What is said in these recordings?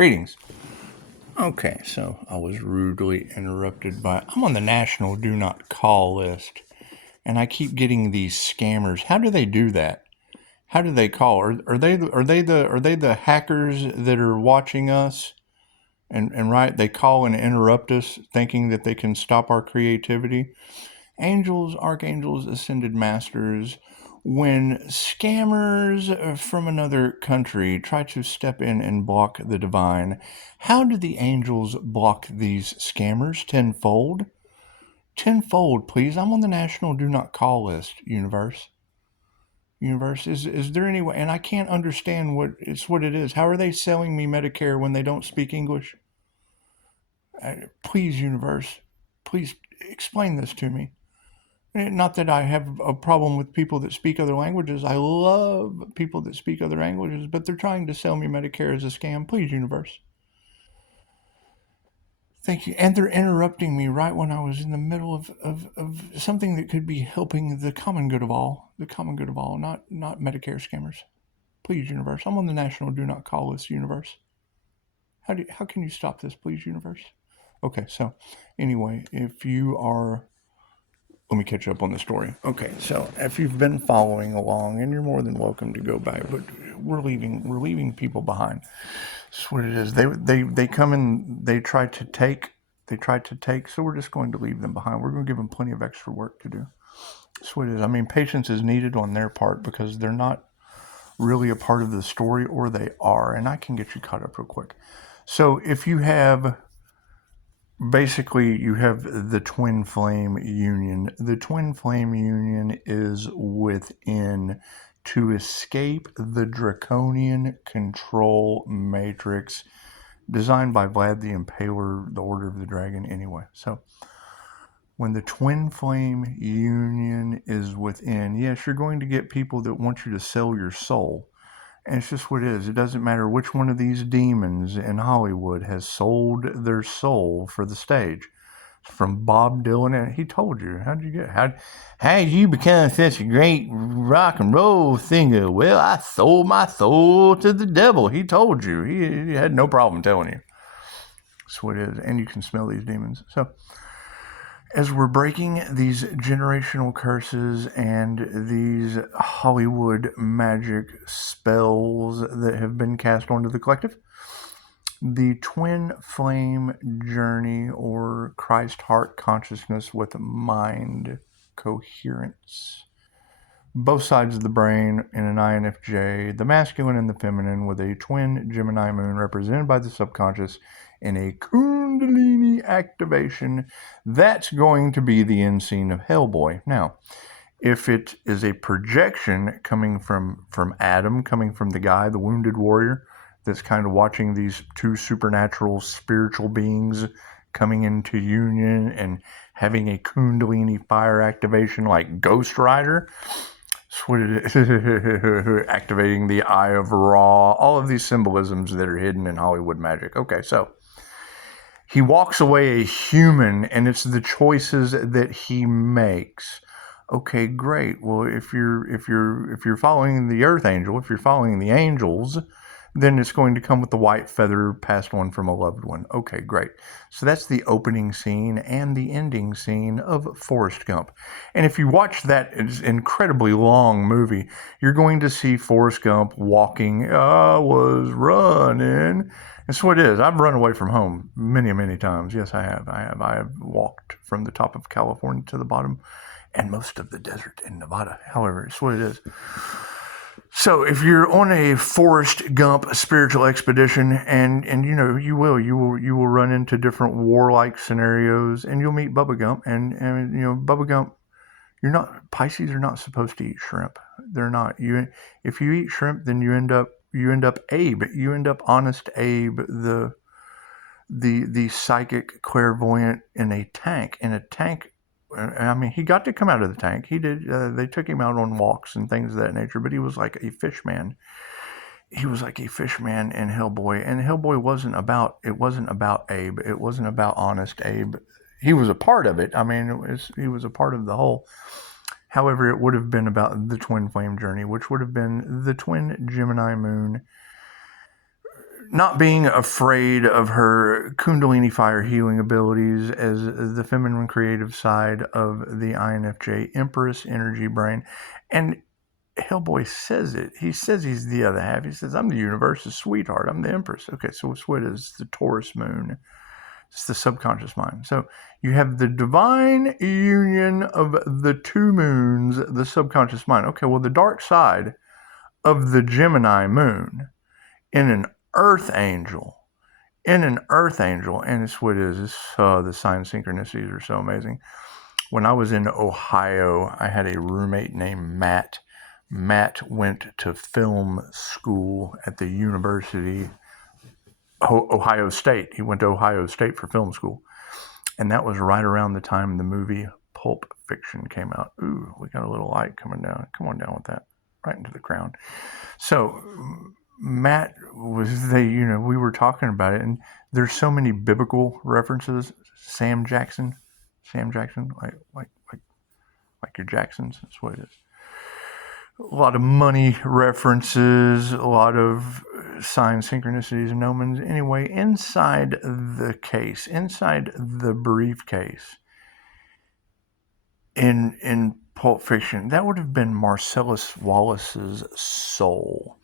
Greetings. Okay, so I was rudely interrupted by, I'm on the national do not call list, and I keep getting these scammers. How do they do that? How do they call? Are they the hackers that are watching us? And right, they call and interrupt us, thinking that they can stop our creativity. Angels, archangels, ascended masters, when scammers from another country try to step in and block the divine, how do the angels block these scammers? Tenfold? Tenfold, please. I'm on the national do not call list, universe. Universe, is there any way? And I can't understand what it is. How are they selling me Medicare when they don't speak English? Please, universe, please explain this to me. Not that I have a problem with people that speak other languages. I love people that speak other languages, but they're trying to sell me Medicare as a scam. Please, universe. Thank you. And they're interrupting me right when I was in the middle of something that could be helping the common good of all. The common good of all, not Medicare scammers. Please, universe. I'm on the national do not call list, universe. How can you stop this, please, universe? Okay, so anyway, if you are, let me catch up on the story. Okay, so if you've been following along, and you're more than welcome to go back, but we're leaving people behind. That's what it is. They come in, they try to take, so we're just going to leave them behind. We're going to give them plenty of extra work to do. That's what it is. I mean, patience is needed on their part because they're not really a part of the story, or they are, and I can get you caught up real quick. So if you have, basically, you have the twin flame union. The twin flame union is within to escape the draconian control matrix designed by Vlad the Impaler, the Order of the Dragon, anyway. So when the twin flame union is within, yes, you're going to get people that want you to sell your soul. And it's just what it is. It doesn't matter which one of these demons in Hollywood has sold their soul for the stage. From Bob Dylan, and he told you, how'd you become such a great rock and roll singer? Well, I sold my soul to the devil. He told you. He had no problem telling you. That's what it is. And you can smell these demons. So as we're breaking these generational curses and these Hollywood magic spells that have been cast onto the collective, the twin flame journey, or Christ heart consciousness with mind coherence. Both sides of the brain in an INFJ, the masculine and the feminine, with a twin Gemini moon represented by the subconscious in a Kundalini activation. That's going to be the end scene of Hellboy. Now, if it is a projection coming from Adam, coming from the guy, the wounded warrior, that's kind of watching these two supernatural spiritual beings coming into union and having a Kundalini fire activation like Ghost Rider. That's what it is. Activating the Eye of Ra. All of these symbolisms that are hidden in Hollywood magic. Okay, so he walks away a human, and it's the choices that he makes. Okay, great. Well, if you're following the Earth Angel, if you're following the angels, then it's going to come with the white feather passed on from a loved one. Okay, great. So that's the opening scene and the ending scene of Forrest Gump. And if you watch that incredibly long movie, you're going to see Forrest Gump walking, I was running. That's what it is. I've run away from home many, many times. Yes, I have. I have walked from the top of California to the bottom and most of the desert in Nevada. However, it's what it is. So if you're on a Forrest Gump spiritual expedition, and you know you will run into different warlike scenarios, and you'll meet Bubba Gump, and you know Bubba Gump. Pisces are not supposed to eat shrimp. They're not. If you eat shrimp, then you end up Abe. You end up honest Abe, the psychic clairvoyant in a tank. I mean, he got to come out of the tank. He did. They took him out on walks and things of that nature, but he was like a fish man. He was like a fish man in Hellboy. And Hellboy wasn't about Abe. It wasn't about honest Abe. He was a part of it. I mean, he was a part of the whole. However, it would have been about the twin flame journey, which would have been the twin Gemini moon not being afraid of her Kundalini fire healing abilities as the feminine creative side of the INFJ Empress energy brain. And Hellboy says it. He says he's the other half. He says, I'm the universe's sweetheart. I'm the Empress. Okay, so what is the Taurus moon? It's the subconscious mind. So you have the divine union of the two moons, the subconscious mind. Okay, well, the dark side of the Gemini moon in an earth angel. And it's what it is. The sign synchronicities are so amazing. When I was in Ohio, I had a roommate named Matt. Matt went to film school at the University Ohio State. He went to Ohio State for film school. And that was right around the time the movie Pulp Fiction came out. Ooh, we got a little light coming down. Come on down with that. Right into the crown. So Matt we were talking about it, and there's so many biblical references. Sam Jackson, like your Jacksons. That's what it is. A lot of money references, a lot of sign synchronicities and omens. Anyway, inside the briefcase, in Pulp Fiction, that would have been Marcellus Wallace's soul.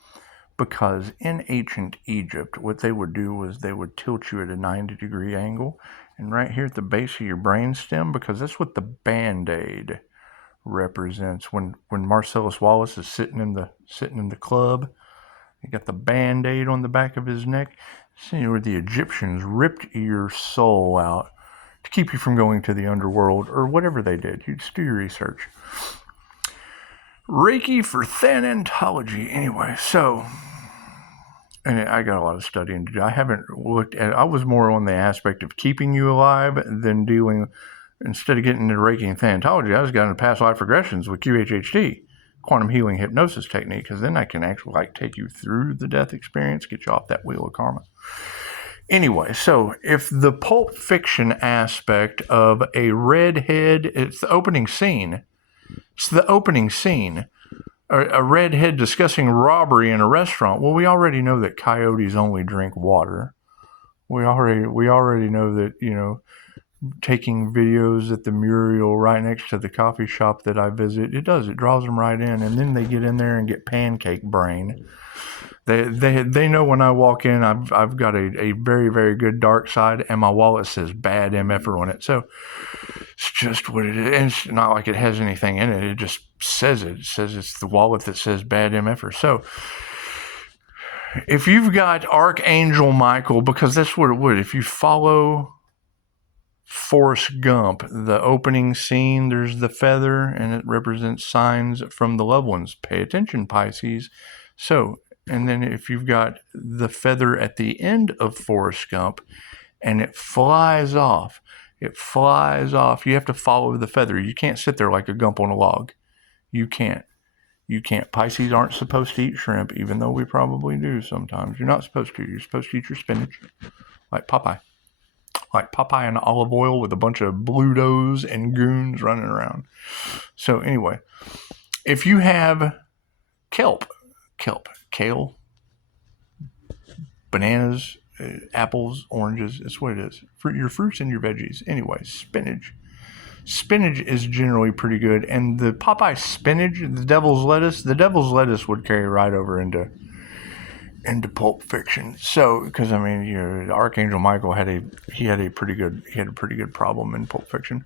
Because in ancient Egypt, what they would do was they would tilt you at a 90-degree angle, and right here at the base of your brainstem, because that's what the Band-Aid represents. When Marcellus Wallace is sitting in the club, he got the Band-Aid on the back of his neck. See where the Egyptians ripped your soul out to keep you from going to the underworld or whatever they did. You just do your research. Reiki for Thanatology. Anyway, so, and I got a lot of studying to do. I haven't looked at, I was more on the aspect of keeping you alive than dealing, instead of getting into Reiki and Thanatology, I was getting into past life regressions with QHHT, quantum healing hypnosis technique, because then I can actually take you through the death experience, get you off that wheel of karma. Anyway, so if the Pulp Fiction aspect of a redhead, it's the opening scene. It's the opening scene. A redhead discussing robbery in a restaurant. Well, we already know that coyotes only drink water. We already know that, taking videos at the Muriel right next to the coffee shop that I visit, it draws them right in, and then they get in there and get pancake brain. They know when I walk in, I've got a very, very good dark side, and my wallet says bad MFer on it. So it's just what it is. And it's not like it has anything in it. It just says it. It says it's the wallet that says bad MFer. So if you've got Archangel Michael, because that's what it would. If you follow Forrest Gump, the opening scene, there's the feather, and it represents signs from the loved ones. Pay attention, Pisces. So, and then if you've got the feather at the end of Forrest Gump, and it flies off, you have to follow the feather. You can't sit there like a gump on a log. You can't. Pisces aren't supposed to eat shrimp, even though we probably do sometimes. You're not supposed to. You're supposed to eat your spinach, like Popeye. Like Popeye in olive oil with a bunch of blutos and goons running around. So anyway, if you have kelp, kale, bananas, apples, oranges, that's what it is. Your fruits and your veggies. Anyway, spinach. Spinach is generally pretty good. And the Popeye spinach, the devil's lettuce would carry right over into Pulp Fiction. So, because Archangel Michael had a pretty good problem in Pulp Fiction.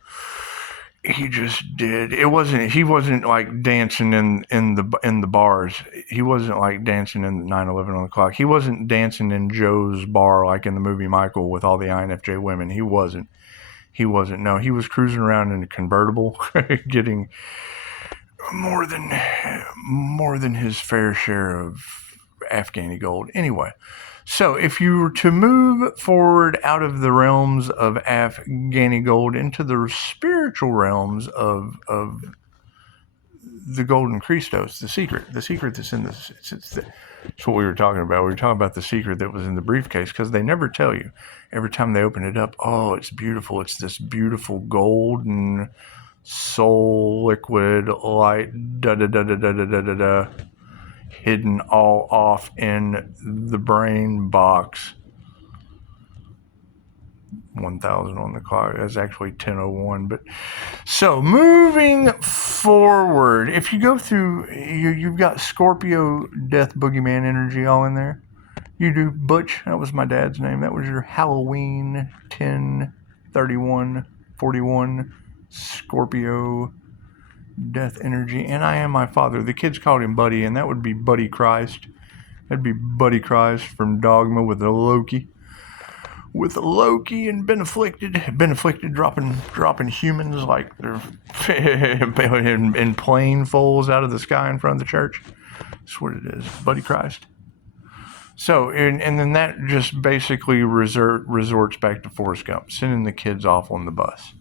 He just did. He wasn't like dancing in the bars. He wasn't like dancing in the 9/11 on the clock. He wasn't dancing in Joe's bar like in the movie Michael with all the INFJ women. He wasn't. No, he was cruising around in a convertible, getting more than his fair share of Afghani gold. Anyway, so if you were to move forward out of the realms of Afghani gold into the spiritual realms of the Golden Christos, the secret that's in this, it's what we were talking about. We were talking about the secret that was in the briefcase, because they never tell you. Every time they open it up, oh, it's beautiful. It's this beautiful golden soul liquid light. hidden all off in the brain box. 1000 on the clock. That's actually 10:01. But so moving forward, if you go through, you've got Scorpio death boogeyman energy all in there. You do Butch. That was my dad's name. That was your Halloween 10/31/41 Scorpio death energy. And I am my father. The kids called him Buddy, and that would be Buddy Christ. That'd be Buddy Christ from Dogma with the Loki. With Loki and been afflicted, dropping humans like they're in plane foals out of the sky in front of the church. That's what it is, Buddy Christ. So, and then that just basically resorts back to Forrest Gump, sending the kids off on the bus.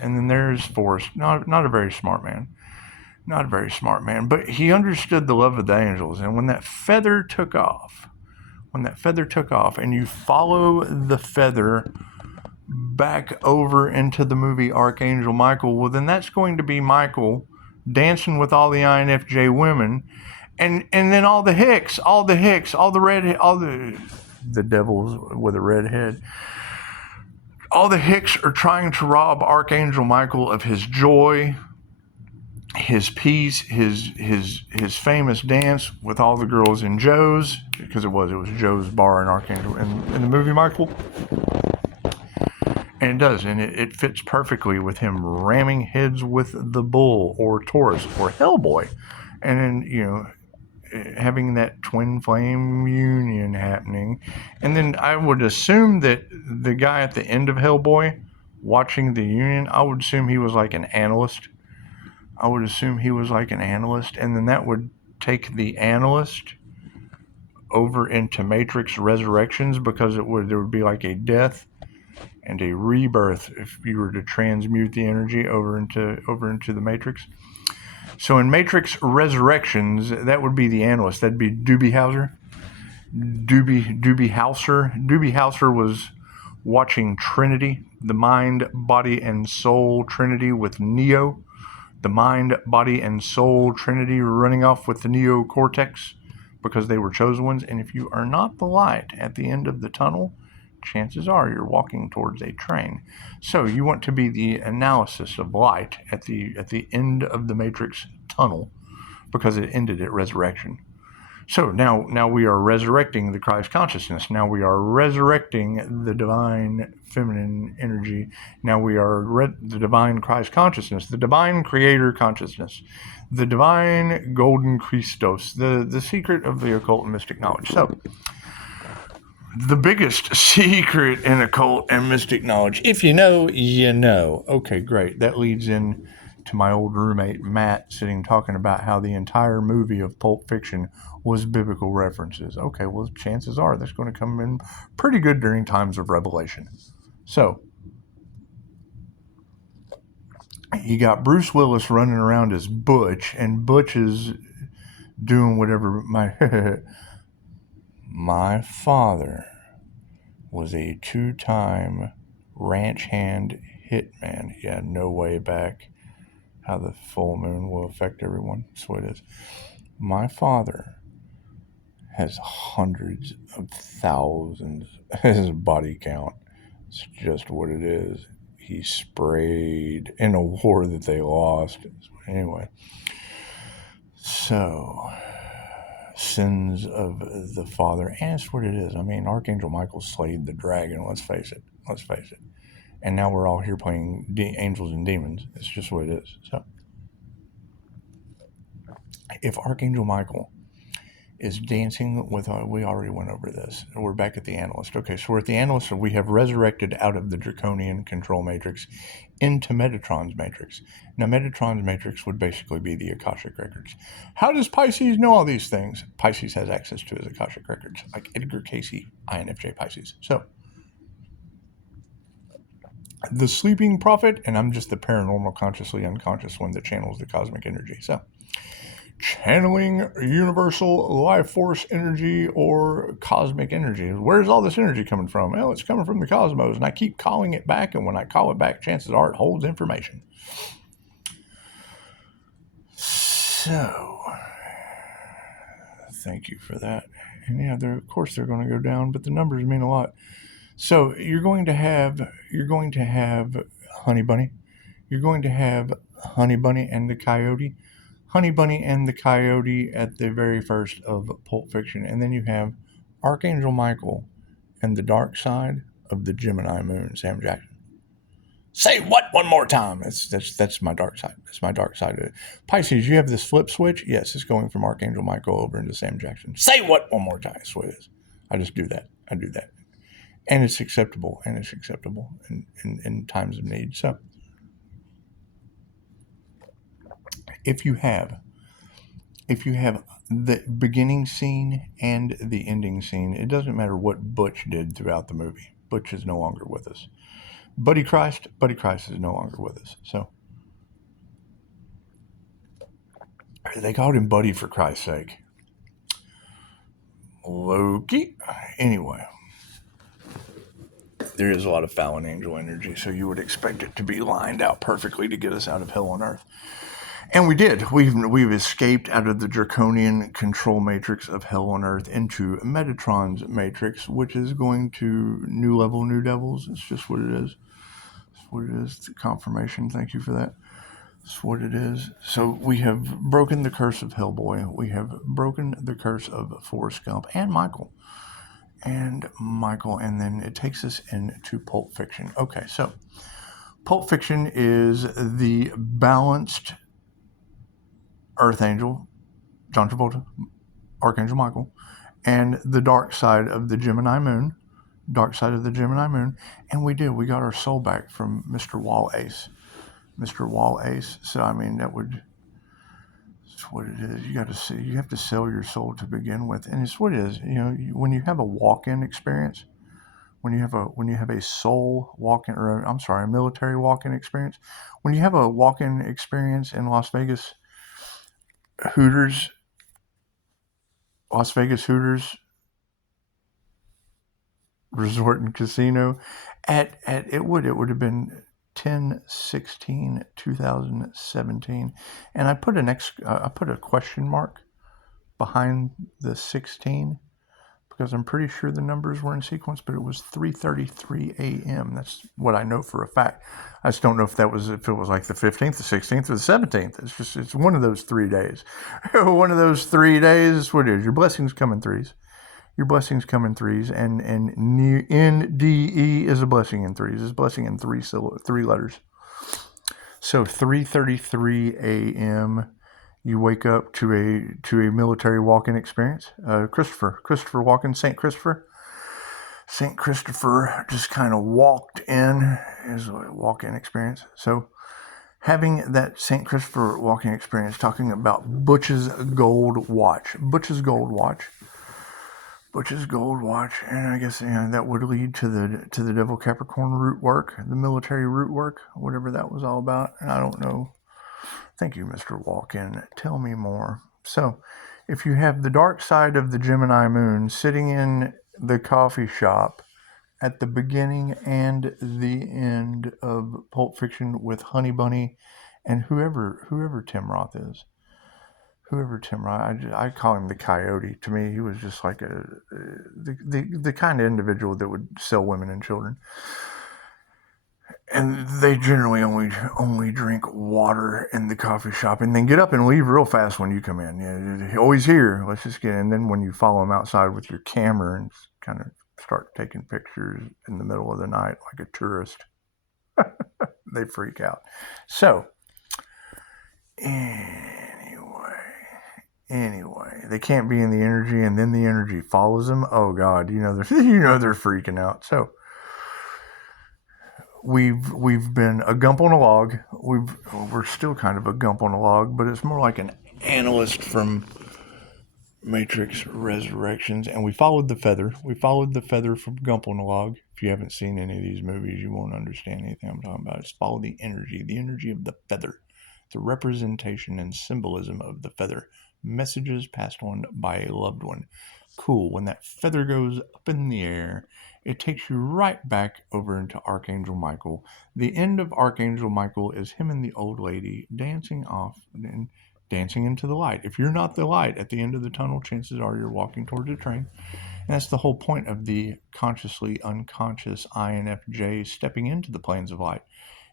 And then there's Forrest, not a very smart man. But he understood the love of the angels. And when that feather took off, and you follow the feather back over into the movie Archangel Michael, well, then that's going to be Michael dancing with all the INFJ women, and then all the devils with a red head. All the Hicks are trying to rob Archangel Michael of his joy, his peace, his famous dance with all the girls in Joe's, because it was Joe's bar in Archangel in the movie Michael. And it does, and it fits perfectly with him ramming heads with the bull or Taurus or Hellboy. And then, having that twin flame union happening. And then I would assume that the guy at the end of Hellboy watching the union, I would assume he was like an analyst. And then that would take the analyst over into Matrix Resurrections, because there would be like a death and a rebirth if you were to transmute the energy over into the Matrix. So in Matrix Resurrections, that would be the analyst. That'd be Doobie Howser. Doobie Howser was watching Trinity, the mind, body, and soul Trinity with Neo. The mind, body, and soul Trinity running off with the neocortex, because they were chosen ones. And if you are not the light at the end of the tunnel, chances are you're walking towards a train. So you want to be the analysis of light at the end of the Matrix tunnel, because it ended at resurrection. So now we are resurrecting the Christ consciousness. Now we are resurrecting the divine feminine energy. Now we are the divine Christ consciousness, the divine creator consciousness, the divine golden Christos, the secret of the occult and mystic knowledge. So the biggest secret in occult and mystic knowledge, if you know, you know. Okay, great. That leads in to my old roommate Matt sitting talking about how the entire movie of Pulp Fiction was biblical references. Okay, well, chances are that's going to come in pretty good during times of revelation. So you got Bruce Willis running around as Butch, and Butch is doing whatever. My father was a 2-time ranch hand hitman. He had no way back how the full moon will affect everyone. That's what it is. My father has hundreds of thousands. His body count. It's just what it is. He sprayed in a war that they lost. Anyway, so sins of the father, and it's what it is. I mean, Archangel Michael slayed the dragon. Let's face it. And now we're all here playing angels and demons. It's just what it is. So if Archangel Michael is dancing with, we already went over this. We're back at the analyst. Okay, so we're at the analyst, and we have resurrected out of the draconian control matrix into Metatron's matrix. Now, Metatron's matrix would basically be the Akashic records. How does Pisces know all these things? Pisces has access to his Akashic records, like Edgar Casey, INFJ Pisces. So the sleeping prophet, and I'm just the paranormal, consciously unconscious one that channels the cosmic energy. So channeling universal life force energy or cosmic energy. Where's all this energy coming from? Well, it's coming from the cosmos, and I keep calling it back, and when I call it back, chances are it holds information. So thank you for that. And yeah, of course they're going to go down, but the numbers mean a lot. So you're going to have Honey Bunny. You're going to have Honey Bunny and the Coyote. Honey Bunny and the Coyote at the very first of Pulp Fiction, and then you have Archangel Michael and the dark side of the Gemini moon, Sam Jackson. Say what one more time? That's my dark side. That's my dark side. Pisces, you have this flip switch. Yes, it's going from Archangel Michael over into Sam Jackson. Say what one more time? That's what it is. I just do that. I do that, and it's acceptable. And it's acceptable in times of need. So, if you have the beginning scene and the ending scene, it doesn't matter what Butch did throughout the movie. Butch is no longer with us. Buddy Christ is no longer with us. So they called him Buddy for Christ's sake. Loki. Anyway, there is a lot of fallen angel energy, so you would expect it to be lined out perfectly to get us out of hell on earth. And we did. We've escaped out of the draconian control matrix of hell on earth into Metatron's matrix, which is going to new level, new devils. It's just what it is. It's what it is. It's confirmation. Thank you for that. It's what it is. So we have broken the curse of Hellboy. We have broken the curse of Forrest Gump and Michael. And then it takes us into Pulp Fiction. Okay, so Pulp Fiction is the balanced Earth Angel, John Travolta, Archangel Michael, and the dark side of the Gemini moon, and we got our soul back from Mr. Wallace. So I mean, that's what it is. You have to sell your soul to begin with, and it's what it is. When you have a walk-in experience, when you have a soul walk-in, or I'm sorry, a military walk-in experience, when you have a walk-in experience in Las Vegas Hooters Resort and Casino, it would have been 10/16/2017, and I put a question mark behind the 16 because I'm pretty sure the numbers were in sequence, but it was 3:33 a.m. That's what I know for a fact. I just don't know if it was like the 15th, the 16th, or the 17th. It's one of those 3 days. One of those 3 days is what it is. Your blessings come in threes. And NDE is a blessing in threes. It's a blessing in three letters. So 3:33 a.m. You wake up to a military walk-in experience. Christopher Walken, St. Christopher just kind of walked in. Is a walk-in experience. So having that St. Christopher walk-in experience, talking about Butch's gold watch, and I guess that would lead to the Devil Capricorn root work, the military root work, whatever that was all about. And I don't know. Thank you, Mr. Walken. Tell me more. So, if you have the dark side of the Gemini moon sitting in the coffee shop at the beginning and the end of Pulp Fiction with Honey Bunny and whoever Tim Roth is. I call him the Coyote. To me, he was just like the kind of individual that would sell women and children. And they generally only drink water in the coffee shop and then get up and leave real fast when you come in. Yeah, always here. Let's just get in. And then when you follow them outside with your camera and kind of start taking pictures in the middle of the night like a tourist, they freak out. So, Anyway, they can't be in the energy, and then the energy follows them. Oh God, they're they're freaking out. So we've been a gump on a log. We're still kind of a gump on a log, but it's more like an analyst from Matrix Resurrections, and we followed the feather. We followed the feather from Gump on a Log. If you haven't seen any of these movies, you won't understand anything I'm talking about. It's follow the energy of the feather, the representation and symbolism of the feather. Messages passed on by a loved one. Cool. When that feather goes up in the air, it takes you right back over into Archangel Michael. The end of Archangel Michael is him and the old lady dancing off and dancing into the light. If you're not the light at the end of the tunnel, chances are you're walking towards a train. And that's the whole point of the consciously unconscious INFJ stepping into the planes of light,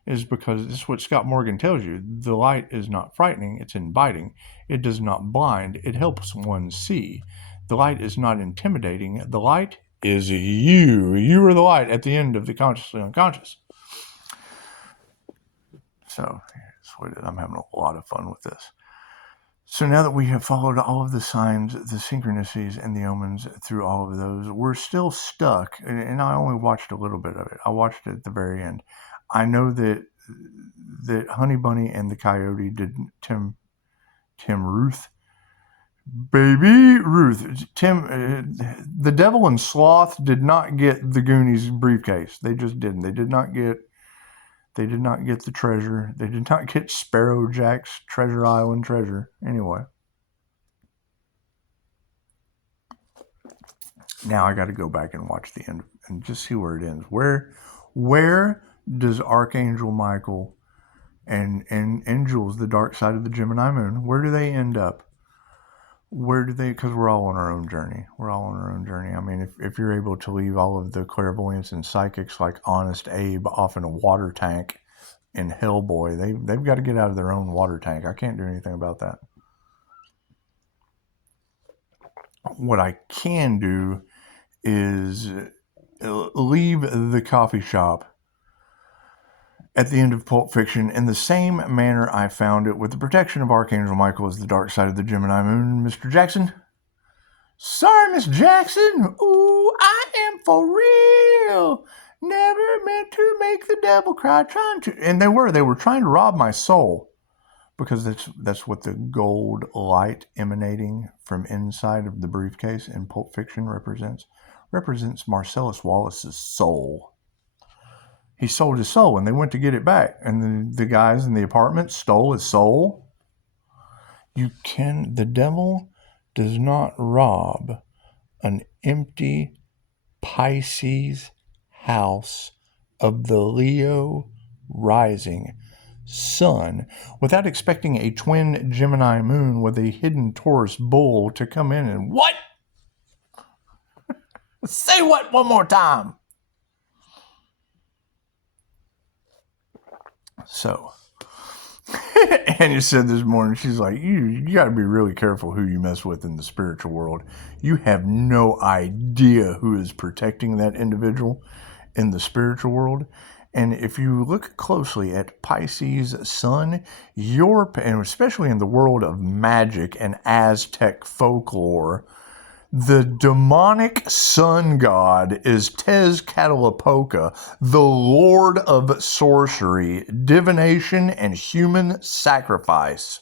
is because this is what Scott Morgan tells you. The light is not frightening, it's inviting. It does not blind, it helps one see. The light is not intimidating. The light is you. You are the light at the end of the consciously unconscious. So, I'm having a lot of fun with this. So now that we have followed all of the signs, the synchronicities, and the omens through all of those, we're still stuck. And I only watched a little bit of it. I watched it at the very end. I know that Honey Bunny and the Coyote did Tim Ruth. Baby Ruth. The Devil and Sloth did not get the Goonies briefcase. They just didn't. They did not get the treasure. They did not get Sparrow Jack's Treasure Island treasure. Anyway. Now I got to go back and watch the end and just see where it ends. Where does Archangel Michael and Jules, the dark side of the Gemini moon, where do they end up? Because we're all on our own journey. I mean, if you're able to leave all of the clairvoyants and psychics like Honest Abe off in a water tank in Hellboy, they've got to get out of their own water tank. I can't do anything about that. What I can do is leave the coffee shop at the end of Pulp Fiction in the same manner I found it, with the protection of Archangel Michael as the dark side of the Gemini moon. Mr. Jackson? Sorry, Miss Jackson. Ooh, I am for real. Never meant to make the devil cry, trying to. And they were trying to rob my soul, because that's what the gold light emanating from inside of the briefcase in Pulp Fiction represents Marcellus Wallace's soul. He sold his soul, and they went to get it back. And the guys in the apartment stole his soul. The devil does not rob an empty Pisces house of the Leo rising sun without expecting a twin Gemini moon with a hidden Taurus bull to come in and what? Say what one more time? So, Anya said this morning, she's like, you got to be really careful who you mess with in the spiritual world. You have no idea who is protecting that individual in the spiritual world. And if you look closely at Pisces sun, and especially in the world of magic and Aztec folklore, the demonic sun god is Tezcatlipoca, the lord of sorcery, divination, and human sacrifice.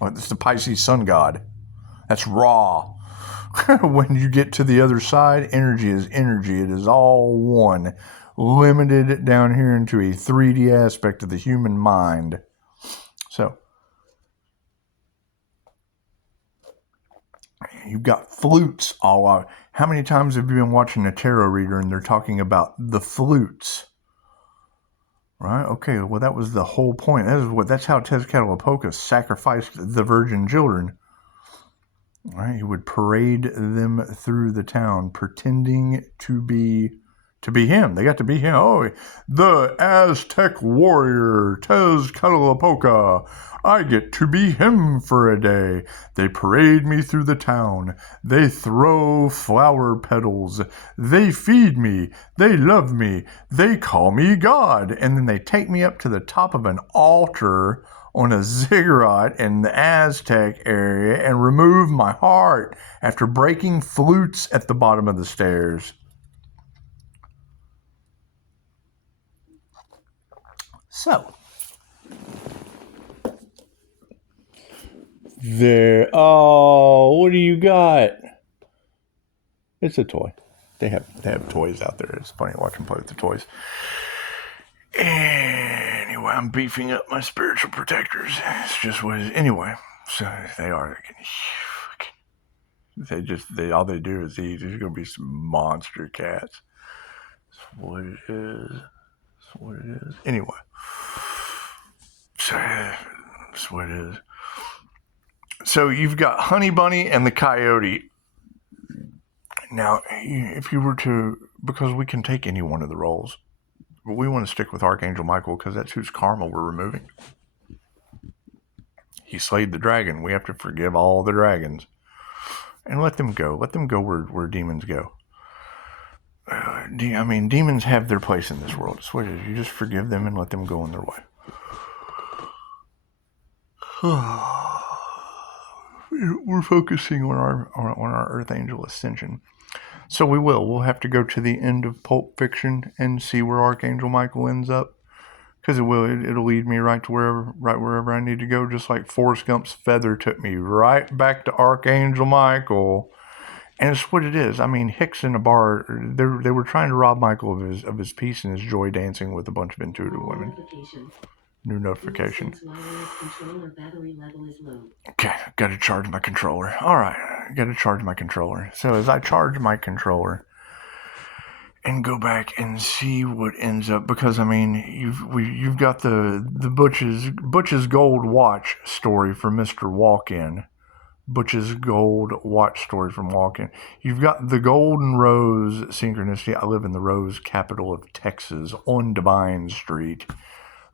It's the Pisces sun god. That's raw. When you get to the other side, energy is energy. It is all one, limited down here into a 3D aspect of the human mind. So, you've got flutes all out. How many times have you been watching a tarot reader and they're talking about the flutes? Right? Okay, well, that was the whole point. That's how Tezcatlipoca sacrificed the virgin children. Right? He would parade them through the town, pretending to be him. They got to be him. Oh, the Aztec warrior, Tezcatlipoca. I get to be him for a day. They parade me through the town. They throw flower petals. They feed me. They love me. They call me God. And then they take me up to the top of an altar on a ziggurat in the Aztec area and remove my heart after breaking flutes at the bottom of the stairs. So, there. Oh, what do you got? It's a toy. They have toys out there. It's funny watching them play with the toys. Anyway, I'm beefing up my spiritual protectors. It's just what it is. Anyway, so they are. All they do is eat. There's going to be some monster cats. That's what it is. Anyway. That's what it is. So you've got Honey Bunny and the Coyote. Now, if you were to, because we can take any one of the roles, but we want to stick with Archangel Michael because that's whose karma we're removing. He slayed the dragon. We have to forgive all the dragons and let them go. Let them go where demons go. I mean, demons have their place in this world. It's what it is. You just forgive them and let them go on their way. We're focusing on our Earth Angel ascension. So we'll have to go to the end of Pulp Fiction and see where Archangel Michael ends up, because it'll lead me right wherever I need to go, just like Forrest Gump's feather took me right back to Archangel Michael. And it's what it is. I mean, Hicks in a bar, they were trying to rob Michael of his peace and his joy dancing with a bunch of intuitive women. New notification. Controller battery level is low. Okay, got to charge my controller. All right, got to charge my controller. So as I charge my controller and go back and see what ends up, because I mean, you've got the Butch's gold watch story from Mr. Walk-In. Butch's gold watch story from Walk-In. You've got the Golden Rose synchronicity. I live in the Rose capital of Texas on Divine Street.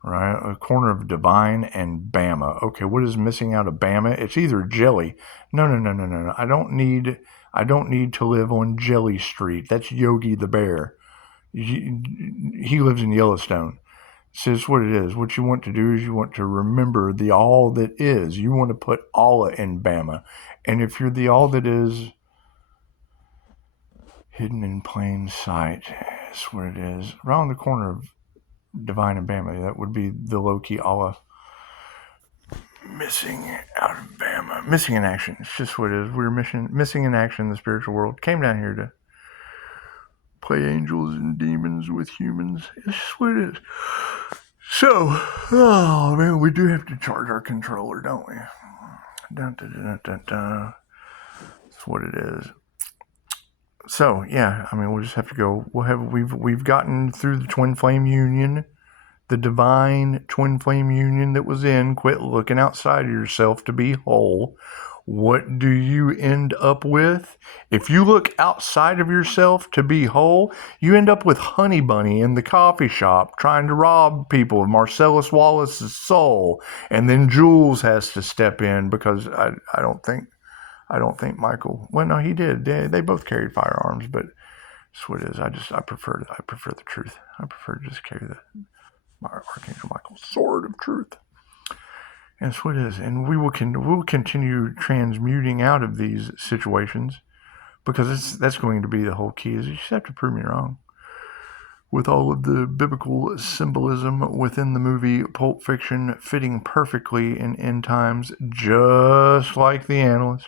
Right, a corner of Divine and Bama. Okay, what is missing out of Bama? It's either jelly. No. I don't need to live on Jelly Street. That's Yogi the Bear. He lives in Yellowstone. So it's what it is. What you want to do is you want to remember the all that is. You want to put Allah in Bama. And if you're the all that is hidden in plain sight, that's what it is. Around the corner of Divine and Bama, that would be the low-key Allah. Missing out of Bama. Missing in action. It's just what it is. We're missing in action in the spiritual world. Came down here to play angels and demons with humans. It's just what it is. So, oh man, we do have to charge our controller, don't we? Dun, dun, dun, dun, dun. That's what it is. So yeah, I mean, we'll just have to go. We've gotten through the twin flame union, the divine twin flame union that was in. Quit looking outside of yourself to be whole. What do you end up with? If you look outside of yourself to be whole, you end up with Honey Bunny in the coffee shop trying to rob people of Marcellus Wallace's soul, and then Jules has to step in because I don't think Michael. Well, no, he did. They both carried firearms, but that's what it is. I prefer the truth. I prefer to just carry my Archangel Michael's sword of truth. And that's what it is. And we'll continue transmuting out of these situations, because that's going to be the whole key. Is you just have to prove me wrong. With all of the biblical symbolism within the movie Pulp Fiction fitting perfectly in end times, just like the analyst.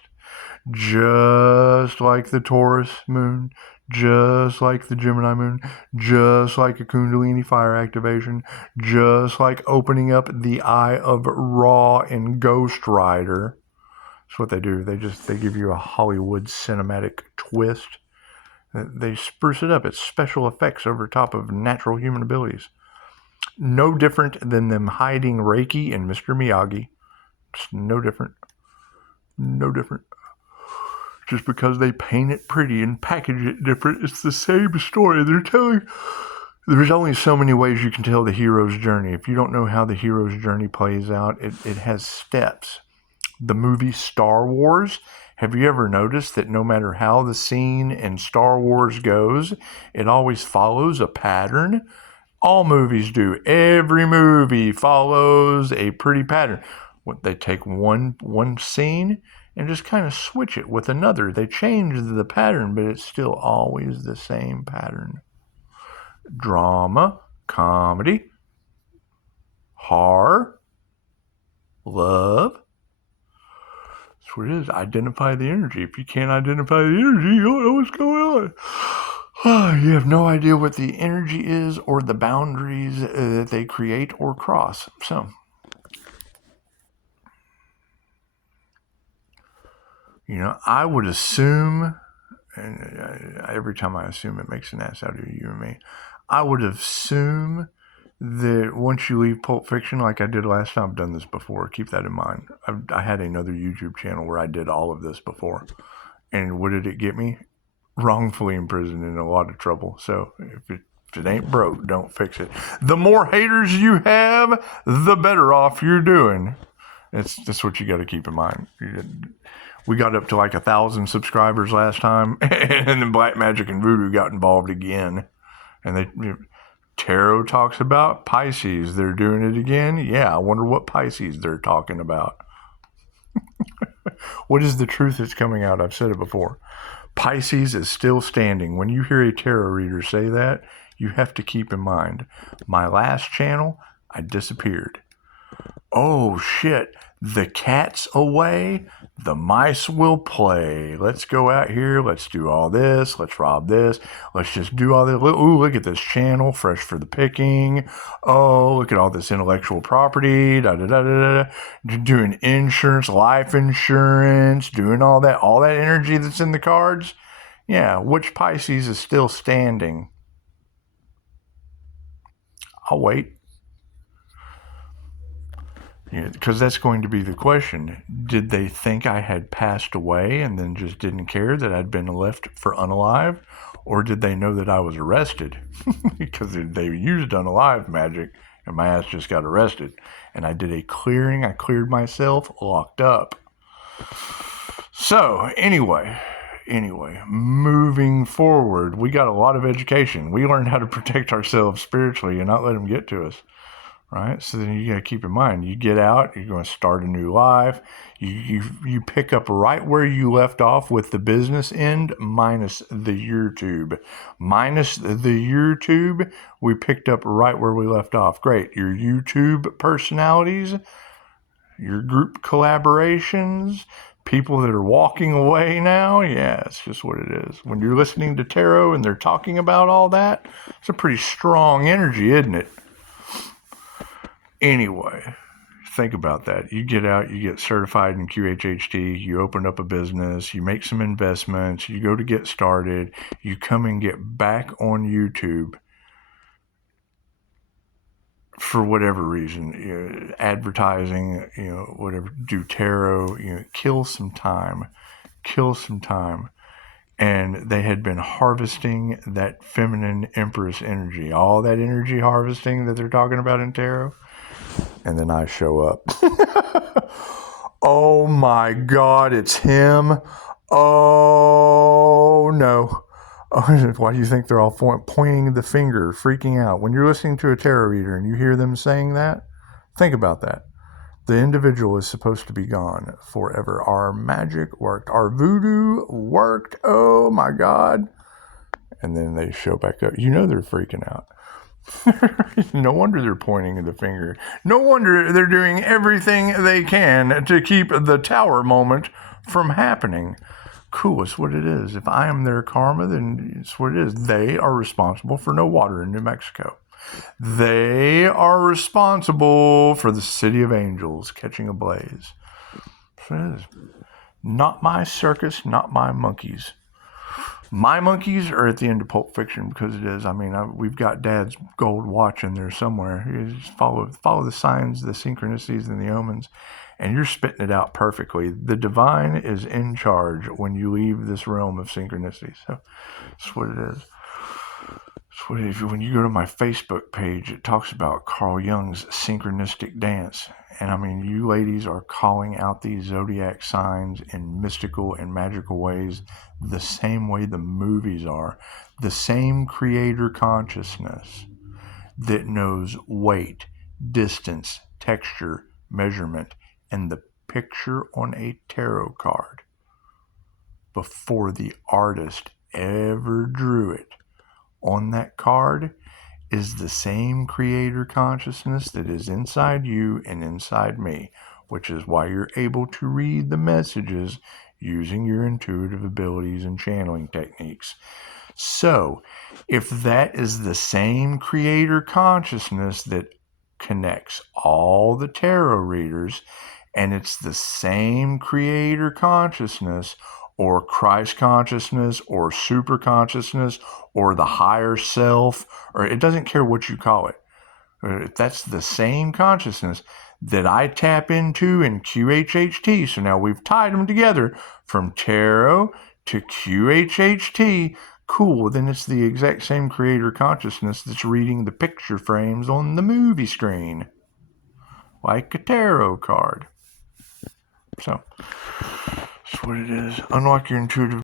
Just like the Taurus moon, just like the Gemini moon, just like a Kundalini fire activation, just like opening up the eye of Ra in Ghost Rider. That's what they do. They give you a Hollywood cinematic twist. They spruce it up. It's special effects over top of natural human abilities. No different than them hiding Reiki in Mr. Miyagi. Just no different. No different. Just because they paint it pretty and package it different, it's the same story. They're telling. There's only so many ways you can tell the hero's journey. If you don't know how the hero's journey plays out, it has steps. The movie Star Wars, have you ever noticed that no matter how the scene in Star Wars goes, it always follows a pattern? All movies do. Every movie follows a pretty pattern. They take one scene and just kind of switch it with another. They change the pattern, but it's still always the same pattern. Drama, comedy, horror, love. That's what it is. Identify the energy. If you can't identify the energy, you don't know what's going on. You have no idea what the energy is or the boundaries that they create or cross. So, I would assume, and every time I assume it makes an ass out of you and me, I would assume that once you leave Pulp Fiction, like I did last time, I've done this before. Keep that in mind. I had another YouTube channel where I did all of this before. And what did it get me? Wrongfully imprisoned and in a lot of trouble. So if it ain't broke, don't fix it. The more haters you have, the better off you're doing. That's what you got to keep in mind. We got up to like 1,000 subscribers last time, and then Black Magic and Voodoo got involved again. And Tarot talks about Pisces. They're doing it again. Yeah, I wonder what Pisces they're talking about. What is the truth that's coming out? I've said it before. Pisces is still standing. When you hear a tarot reader say that, you have to keep in mind, my last channel, I disappeared. Oh shit, the cat's away, the mice will play. Let's go out here, let's do all this, let's rob this, let's just do all this. Ooh, look at this channel, fresh for the picking. Oh, look at all this intellectual property, doing insurance, life insurance, doing all that energy that's in the cards. Yeah, which Pisces is still standing? I'll wait. Because that's going to be the question. Did they think I had passed away and then just didn't care that I'd been left for unalive? Or did they know that I was arrested? Because they used unalive magic and my ass just got arrested. And I did a clearing. I cleared myself, locked up. So, anyway, moving forward, we got a lot of education. We learned how to protect ourselves spiritually and not let them get to us. Right? So then you got to keep in mind, you get out, you're going to start a new life. You pick up right where you left off with the business end minus the YouTube. Minus the YouTube, we picked up right where we left off. Great. Your YouTube personalities, your group collaborations, people that are walking away now. Yeah, it's just what it is. When you're listening to tarot and they're talking about all that, it's a pretty strong energy, isn't it? Anyway, think about that. You get out, you get certified in QHHT, you open up a business, you make some investments, you go to get started, you come and get back on YouTube for whatever reason, advertising, whatever, do tarot, kill some time. And they had been harvesting that feminine empress energy, all that energy harvesting that they're talking about in tarot. And then I show up. Oh my God, it's him. Oh no. Why do you think they're all pointing the finger, freaking out? When you're listening to a tarot reader and you hear them saying that, think about that. The individual is supposed to be gone forever. Our magic worked. Our voodoo worked. Oh my God. And then they show back up. They're freaking out. No wonder they're pointing the finger. No wonder they're doing everything they can to keep the tower moment from happening. Cool, it's what it is. If I am their karma, then it's what it is. They are responsible for no water in New Mexico. They are responsible for the city of angels catching ablaze. So it is. Not my circus, not my monkeys. My monkeys are at the end of Pulp Fiction because it is. I mean, we've got Dad's gold watch in there somewhere. You just follow the signs, the synchronicities, and the omens, and you're spitting it out perfectly. The divine is in charge when you leave this realm of synchronicity. So that's what it is. When you go to my Facebook page, it talks about Carl Jung's synchronistic dance. And I mean, you ladies are calling out these zodiac signs in mystical and magical ways the same way the movies are. The same creator consciousness that knows weight, distance, texture, measurement, and the picture on a tarot card before the artist ever drew it on that card is the same creator consciousness that is inside you and inside me, which is why you're able to read the messages using your intuitive abilities and channeling techniques. So, if that is the same creator consciousness that connects all the tarot readers, and it's the same creator consciousness or Christ consciousness or super consciousness or the higher self, or it doesn't care what you call it. If that's the same consciousness that I tap into in QHHT, so now we've tied them together from tarot to QHHT, cool, then it's the exact same creator consciousness that's reading the picture frames on the movie screen, like a tarot card. So, that's what it is. Unlock your intuitive